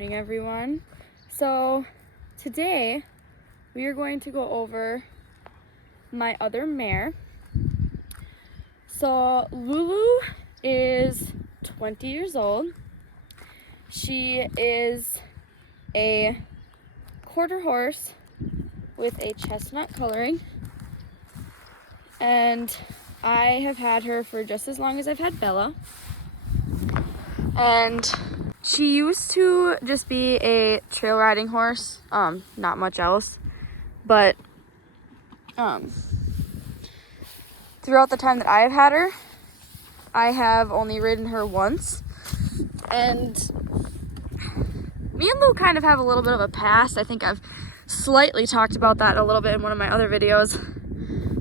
morning, everyone. So today we are going to go over my other mare. So Lulu is 20 years old. She is a quarter horse with a chestnut coloring, and I have had her for just as long as I've had Bella. And she used to just be a trail riding horse, not much else. But throughout the time that I have had her, I have only ridden her once. And me and Lou kind of have a little bit of a past. I think I've slightly talked about that a little bit in one of my other videos.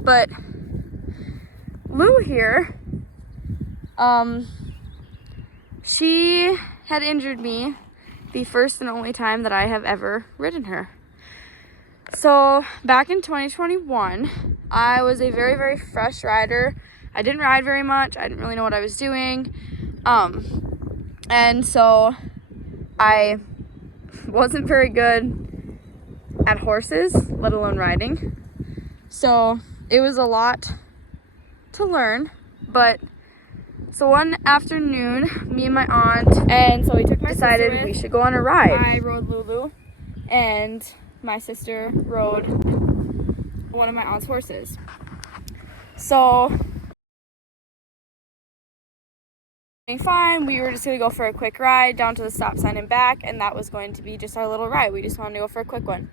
But Lou here, she had injured me the first and only time that I have ever ridden her. So back in 2021, I was a very, very fresh rider. I didn't ride very much. I didn't really know what I was doing. And so I wasn't very good at horses, let alone riding. So it was a lot to learn, but so one afternoon, me and my aunt, and so we decided we should go on a ride. I rode Lulu, and my sister rode one of my aunt's horses. So, fine, we were just going to go for a quick ride down to the stop sign and back, and that was going to be just our little ride. We just wanted to go for a quick one.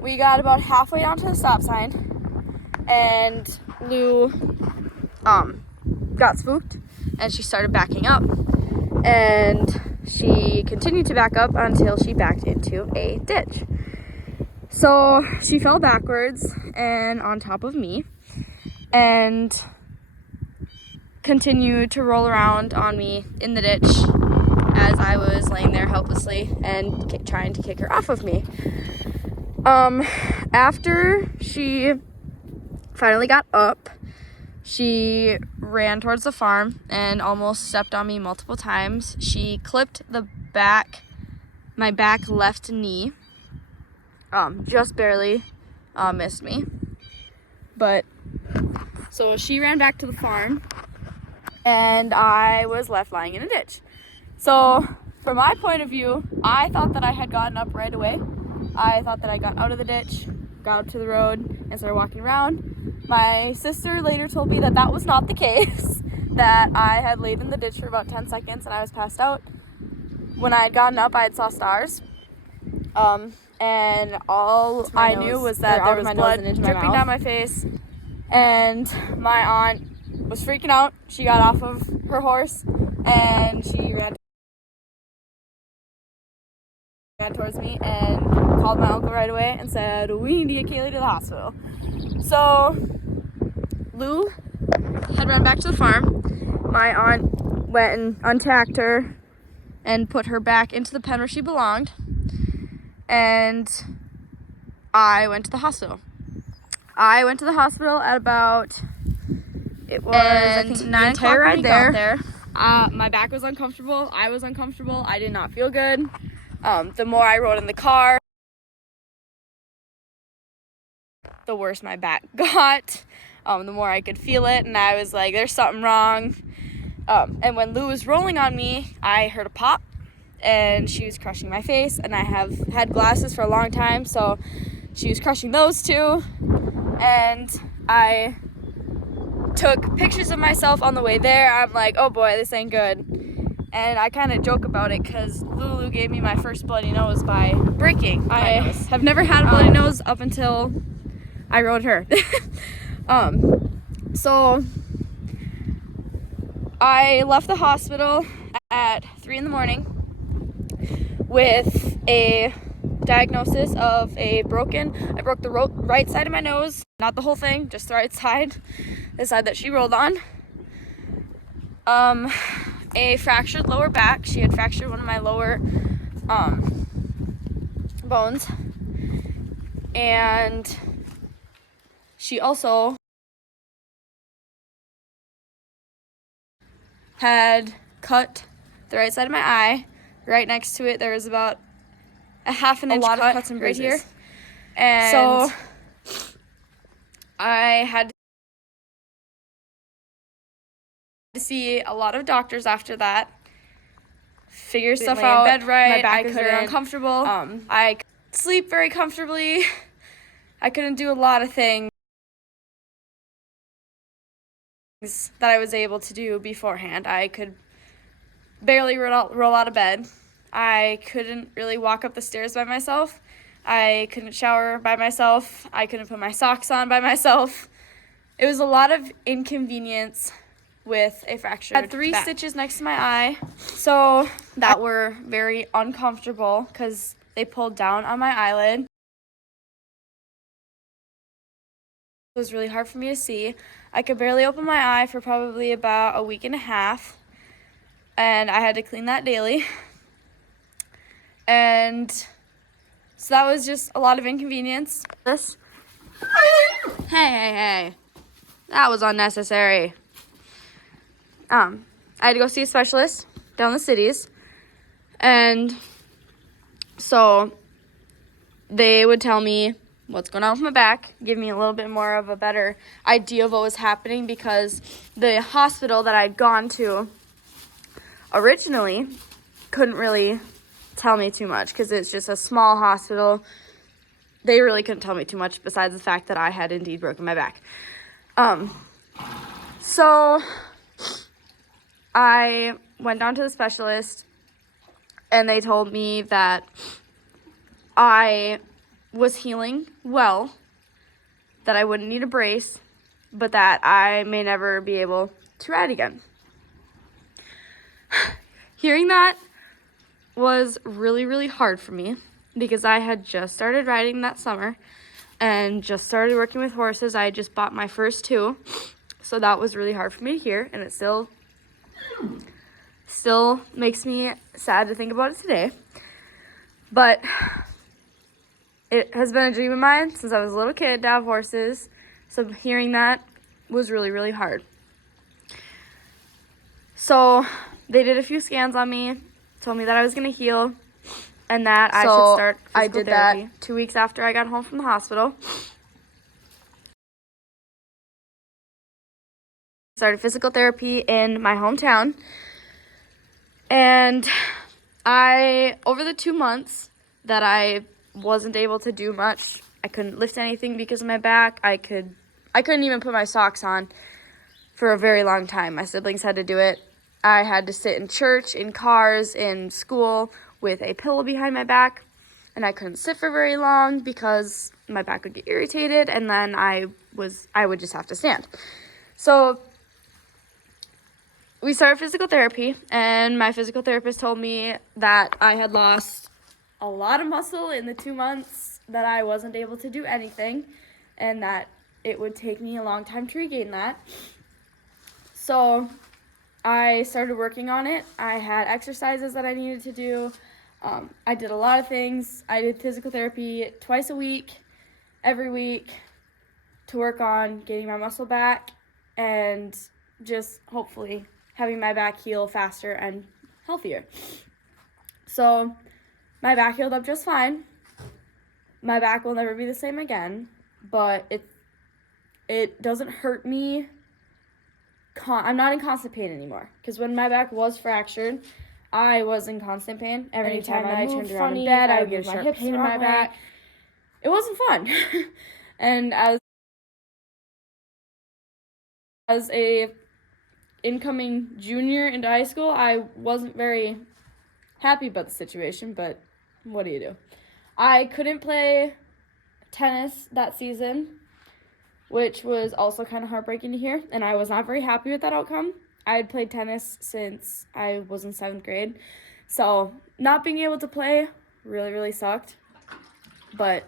We got about halfway down to the stop sign, and Lou got spooked, and she started backing up, and she continued to back up until she backed into a ditch. So she fell backwards and on top of me and continued to roll around on me in the ditch as I was laying there helplessly and trying to kick her off of me. After she finally got up, she ran towards the farm and almost stepped on me multiple times. She clipped my back left knee. Just barely missed me. But so she ran back to the farm, and I was left lying in a ditch. So from my point of view, I thought that I had gotten up right away. I thought that I got out of the ditch, got up to the road, and started walking around. My sister later told me that that was not the case, that I had laid in the ditch for about 10 seconds and I was passed out. When I had gotten up, I had saw stars. And all I knew was that there was blood dripping down my face. And my aunt was freaking out. She got off of her horse and she ran towards me and called my uncle right away and said, "We need to get Kaylee to the hospital." So Lou had run back to the farm. My aunt went and untacked her and put her back into the pen where she belonged. And I went to the hospital. I went to the hospital at about, it was, I think, 9 o'clock when we got there. My back was uncomfortable. I was uncomfortable. I did not feel good. The more I rode in the car, the worse my back got. The more I could feel it, and I was like, there's something wrong. And when Lou was rolling on me, I heard a pop, and she was crushing my face, and I have had glasses for a long time, so she was crushing those too. And I took pictures of myself on the way there. I'm like, oh boy, this ain't good. And I kind of joke about it because Lulu gave me my first bloody nose by breaking my nose. Have never had a bloody nose up until I rode her. So I left the hospital at 3 in the morning with a diagnosis of I broke the right side of my nose, not the whole thing, just the right side, the side that she rolled on. A fractured lower back. She had fractured one of my lower bones, and she also had cut the right side of my eye. Right next to it there was about a half an inch lot cut of cuts and right bruises. here. And So I had to see a lot of doctors after that. Figure stuff out. lay in bed right. My back I was very couldn't, uncomfortable. I couldn't Sleep very comfortably. I couldn't do a lot of things that I was able to do beforehand. I could barely roll out of bed. I couldn't really walk up the stairs by myself. I couldn't shower by myself. I couldn't put my socks on by myself. It was a lot of inconvenience with a fractured I had 3 back. stitches next to my eye. So that were very uncomfortable because they pulled down on my eyelid. It was really hard for me to see. I could barely open my eye for probably about a week and a half, and I had to clean that daily. And so that was just a lot of inconvenience. Hey. That was unnecessary. I had to go see a specialist down the cities, and so they would tell me what's going on with my back, give me a little bit more of a better idea of what was happening, because the hospital that I'd gone to originally couldn't really tell me too much because it's just a small hospital. They really couldn't tell me too much besides the fact that I had indeed broken my back. So I went down to the specialist, and they told me that I was healing well, that I wouldn't need a brace, but that I may never be able to ride again. Hearing that was really, really hard for me because I had just started riding that summer and just started working with horses. I had just bought my first 2, so that was really hard for me to hear, and it still makes me sad to think about it today. But it has been a dream of mine since I was a little kid to have horses, so hearing that was really, really hard. So they did a few scans on me, told me that I was going to heal, and that I should start physical therapy. That 2 weeks after I got home from the hospital. Started physical therapy in my hometown, and over the 2 months that I wasn't able to do much, I couldn't lift anything because of my back. I couldn't even put my socks on for a very long time. My siblings had to do it. I had to sit in church, in cars, in school with a pillow behind my back, and I couldn't sit for very long because my back would get irritated, and then I would just have to stand. So we started physical therapy, and my physical therapist told me that I had lost a lot of muscle in the 2 months that I wasn't able to do anything, and that it would take me a long time to regain that. So I started working on it. I had exercises that I needed to do. I did a lot of things. I did physical therapy twice a week, every week, to work on getting my muscle back and just hopefully having my back heal faster and healthier. So my back healed up just fine. My back will never be the same again, but it doesn't hurt me. I'm not in constant pain anymore, because when my back was fractured, I was in constant pain. Every time I turned around in bed, I would get a sharp pain in my back. It wasn't fun. And as a incoming junior into high school, I wasn't very happy about the situation, but what do you do? I couldn't play tennis that season, which was also kind of heartbreaking to hear, and I was not very happy with that outcome. I had played tennis since I was in 7th grade, so not being able to play really, really sucked, but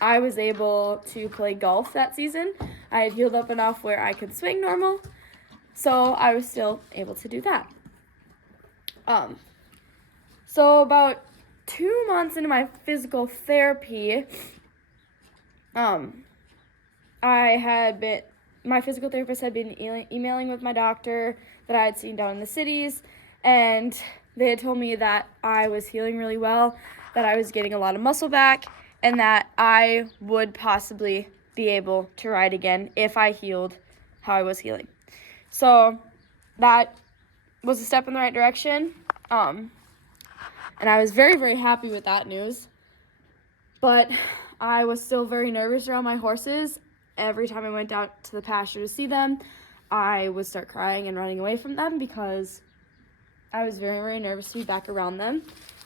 I was able to play golf that season. I had healed up enough where I could swing normal, so I was still able to do that. So about 2 months into my physical therapy, my physical therapist had been emailing with my doctor that I had seen down in the cities, and they had told me that I was healing really well. that I was getting a lot of muscle back and that I would possibly be able to ride again if I healed how I was healing. So that was a step in the right direction. And I was very, very happy with that news. But I was still very nervous around my horses. Every time I went out to the pasture to see them, I would start crying and running away from them because I was very, very nervous to be back around them.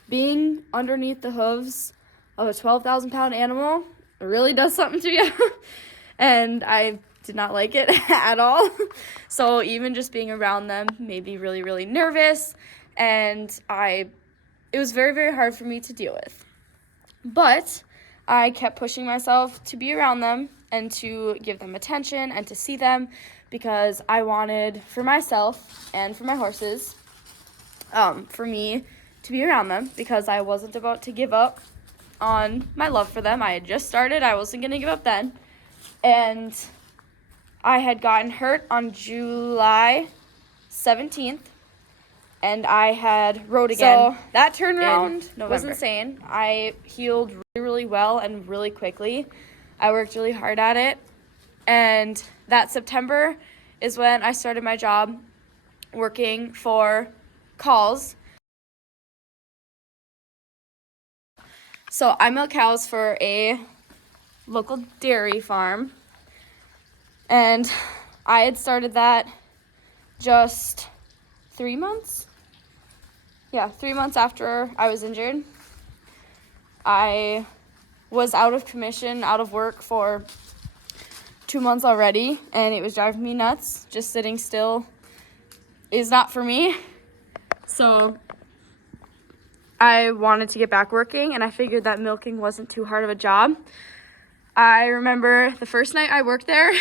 Being underneath the hooves of a 12,000-pound animal really does something to you. And I did not like it at all. So even just being around them made me really, really nervous. And it was very, very hard for me to deal with. But I kept pushing myself to be around them and to give them attention and to see them because I wanted for myself and for my horses, for me to be around them because I wasn't about to give up on my love for them. I had just started. I wasn't going to give up then. And I had gotten hurt on July 17th. And I had rode again. So that turnaround was insane. I healed really, really well and really quickly. I worked really hard at it. And that September is when I started my job working for Calls. So I milk cows for a local dairy farm. And I had started that just 3 months. Yeah, 3 months after I was injured. I was out of commission, out of work for 2 months already, and it was driving me nuts. Just sitting still is not for me. So I wanted to get back working, and I figured that milking wasn't too hard of a job. I remember the first night I worked there,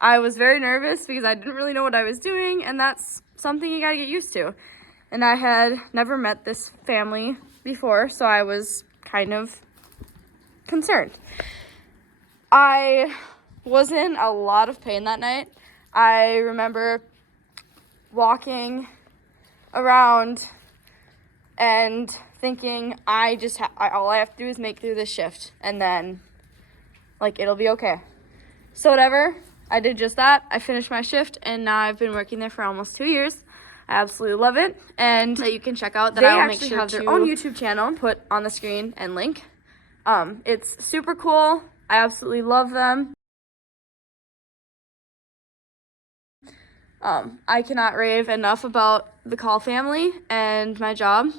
I was very nervous because I didn't really know what I was doing, and that's something you gotta get used to. And I had never met this family before, so I was kind of concerned. I was in a lot of pain that night. I remember walking around and thinking, all I have to do is make through this shift, and then, it'll be okay. So whatever, I did just that. I finished my shift, and now I've been working there for almost 2 years. I absolutely love it, and that you can check out. That I will make sure have their own YouTube channel put on the screen and link. It's super cool. I absolutely love them. I cannot rave enough about the Call family and my job.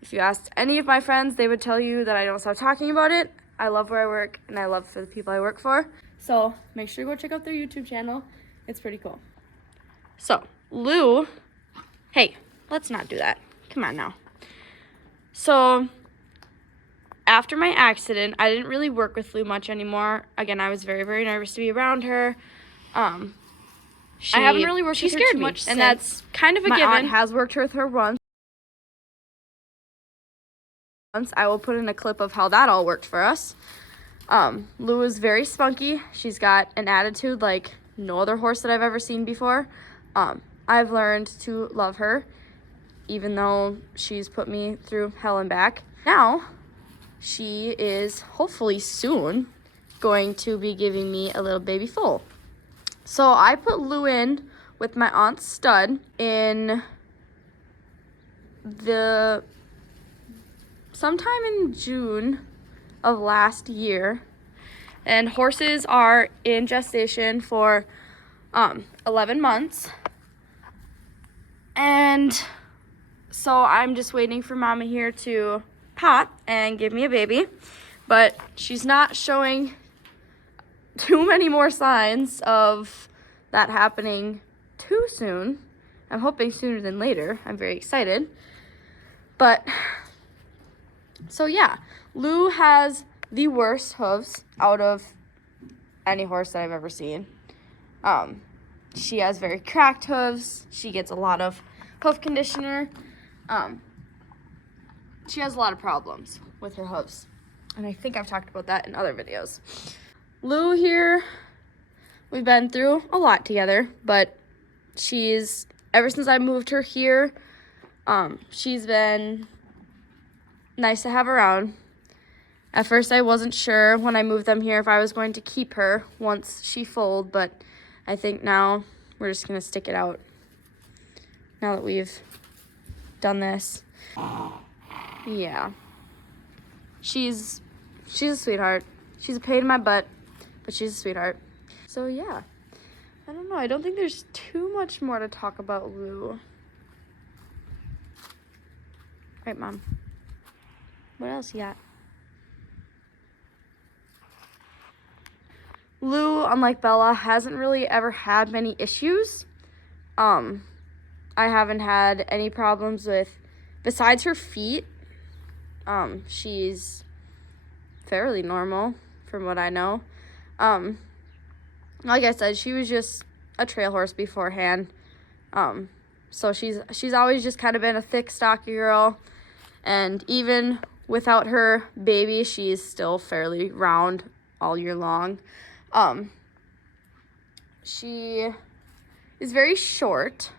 If you asked any of my friends, they would tell you that I don't stop talking about it. I love where I work, and I love for the people I work for. So make sure to go check out their YouTube channel. It's pretty cool. So Lou, hey, let's not do that. Come on now. So after my accident, I didn't really work with Lou much anymore. Again, I was very, very nervous to be around her. I haven't really worked with her too much since. And that's kind of a given. My aunt has worked with her once. I will put in a clip of how that all worked for us. Lou is very spunky. She's got an attitude like no other horse that I've ever seen before. I've learned to love her, even though she's put me through hell and back. Now, she is hopefully soon going to be giving me a little baby foal. So I put Lou in with my aunt's stud in sometime in June of last year. And horses are in gestation for 11 months. And so I'm just waiting for Mama here to pop and give me a baby. But she's not showing too many more signs of that happening too soon. I'm hoping sooner than later. I'm very excited. But, so yeah, Lou has the worst hooves out of any horse that I've ever seen. She has very cracked hooves. She gets a lot of hoof conditioner. She has a lot of problems with her hooves. And I think I've talked about that in other videos. Lou here, we've been through a lot together, but ever since I moved her here, she's been nice to have around. At first I wasn't sure when I moved them here if I was going to keep her once she foaled, but I think now we're just gonna stick it out now that we've done this. Yeah. She's a sweetheart. She's a pain in my butt, but she's a sweetheart. So yeah, I don't know. I don't think there's too much more to talk about Lou. Right, Mom? What else you got? Lou, unlike Bella, hasn't really ever had many issues. I haven't had any problems with, besides her feet, she's fairly normal from what I know. Like I said, she was just a trail horse beforehand. So she's always just kind of been a thick, stocky girl. And even without her baby, she's still fairly round all year long. She is very short.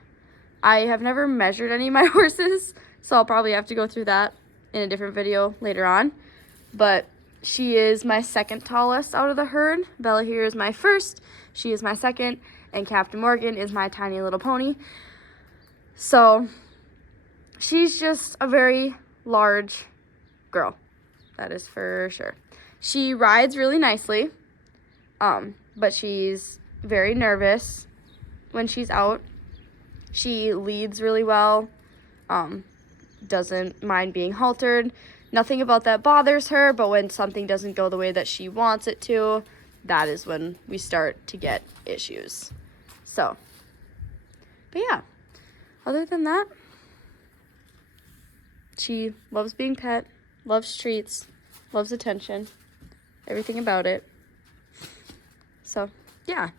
I have never measured any of my horses, so I'll probably have to go through that in a different video later on. But she is my second tallest out of the herd. Bella here is my first, she is my second, and Captain Morgan is my tiny little pony. So she's just a very large girl, that is for sure. She rides really nicely, but she's very nervous when she's out. She leads really well, doesn't mind being haltered. Nothing about that bothers her, but when something doesn't go the way that she wants it to, that is when we start to get issues. So, but yeah, other than that, she loves being pet, loves treats, loves attention, everything about it. So, yeah,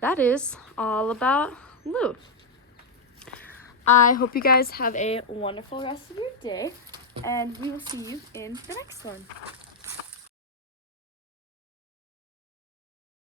that is all about Lou. I hope you guys have a wonderful rest of your day, and we will see you in the next one.